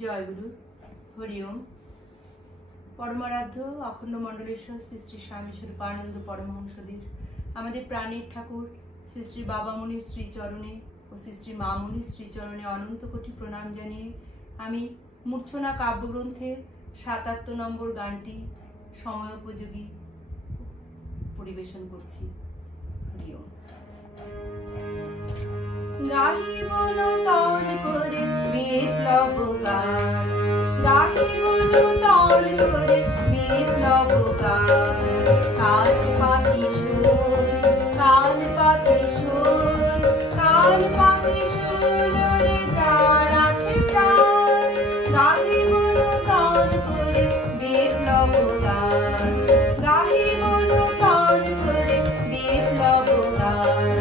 জয়গুরু হরিওম। পরমারাধ্য অখণ্ড মণ্ডলেশ্বর শ্রী শ্রী স্বামী স্বরূপানন্দ পরমহংসদের আমাদের প্রাণের ঠাকুর শ্রী শ্রী বাবামুনির শ্রীচরণে ও শ্রী শ্রী মামুনির শ্রীচরণে অনন্ত কোটি প্রণাম জানিয়ে আমি মূর্ছনা কাব্যগ্রন্থের ৭৭ নম্বর গানটি সময়োপযোগী পরিবেশন করছি। হরিওম। গাহিব নূতন করে বিপ্লব গান, গাহিব নূতন করে বিপ্লব গান। কান পাতি শোন, কান পাতি শোন, কান পাতি শোন রে যার আছে প্রাণ। গাহিব নূতন করে বিপ্লব গান, গাহিব নূতন করে বিপ্লব গান।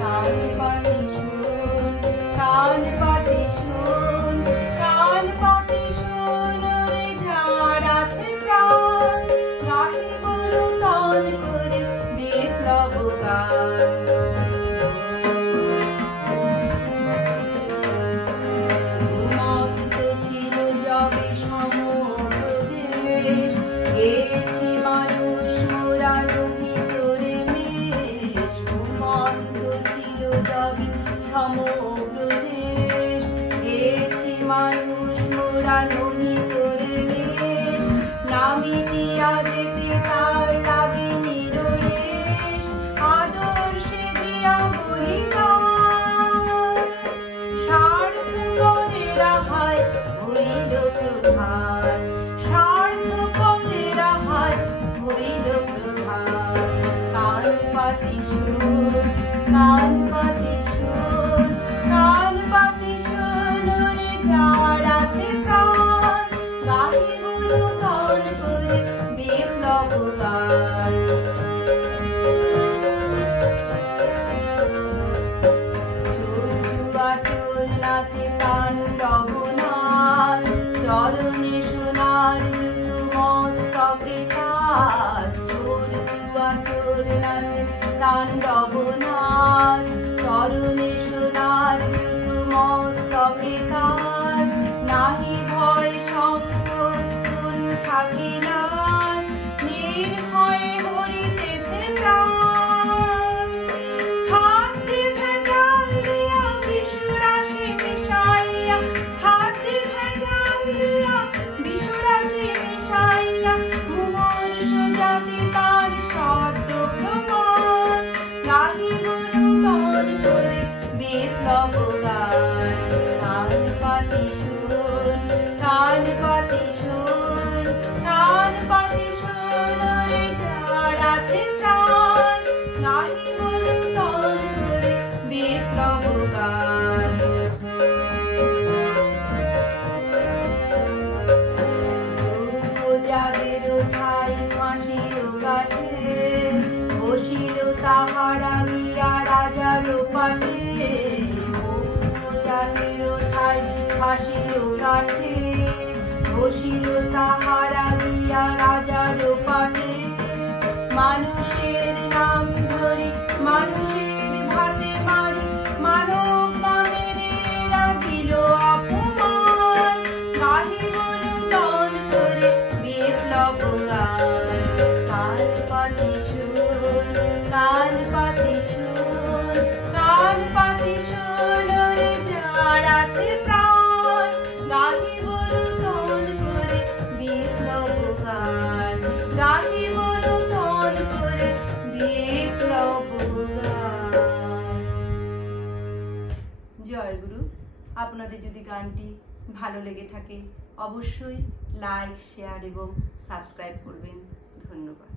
কান পাতি শোন, কান পাতি শোন, কান পাতি শোন রে যার আছে প্রাণ। গাহিব নূতন করে বিপ্লব গান। ঘুমন্ত ছিল যবে সমগ্র দেশ, গেছি মানুষ মোরানো ভিতরে মেষ। ঘুমন্ত ছিল যবে সমগ্র দেশ, গেছি মানুষ মোরানো ভিতরে মেষ। নামিয়া যেতে তার লাগে নিররেশ, আদর্শে দিয়া বলিদান। স্বার্থপরেরা হায় হইল প্রধান, স্বার্থপরেরা হায় হইল প্রধান। কান পাতি শোন, কান পাতি শোন, কান পাতি শোন রে যার আছে প্রাণ। গাহিব নূতন করে বিপ্লব গান। চোর জুয়া চোর নাচে তাণ্ডব নাচ, চরণে সোনার জুতো মস্তকে তাজ। চোর জুয়া চোর নাচে তাণ্ডব নাচ, চরণে সোনার জুতো মস্তকে তাজ। নাহি ভয় সংকোচ কুণ্ঠাকে নাই, নির্ভয়ে হরিতেছে প্রাণ। খাদ্যে ভেজাল দিয়া বিশ্বরাশি মিশাইয়া, খাদ্যে ভেজাল দিয়া বিশ্বরাশি মিশাইয়া, মুমূর্ষ জাতি তার সদ্য প্রমাণ। গাহিব নূতন করে বিপ্লব গান। কান পাতি শোন, কান পাতি শোন, কান পাতি শোন রে যার আছে প্রাণ। গাহিব নূতন করে বিপ্লব গান। যাদের ঠাই ফাঁসির কাঠে, বসিল তাহারা গিয়া রাজার পাঠে। যাদের ঠাই ফাঁসির কাঠে, বসিল তাহারা গিয়া রাজার পাঠে। মানুষের নাম ধরি মানুষের ভাতে মারি, মানব নামের লাগিল অপমান। গাহিব নূতন করে বিপ্লব গান। কান পাতি শোন, কান পাতি শোন, কান পাতি শোন রে যার আছে প্রাণ। গাহিব নূতন করে বিপ্লব গান, গাহিব নূতন করে বিপ্লব গান। জয় গুরু। আপনাদের যদি গানটি ভালো লেগে থাকে অবশ্যই লাইক, শেয়ার এবং সাবস্ক্রাইব করবেন। ধন্যবাদ।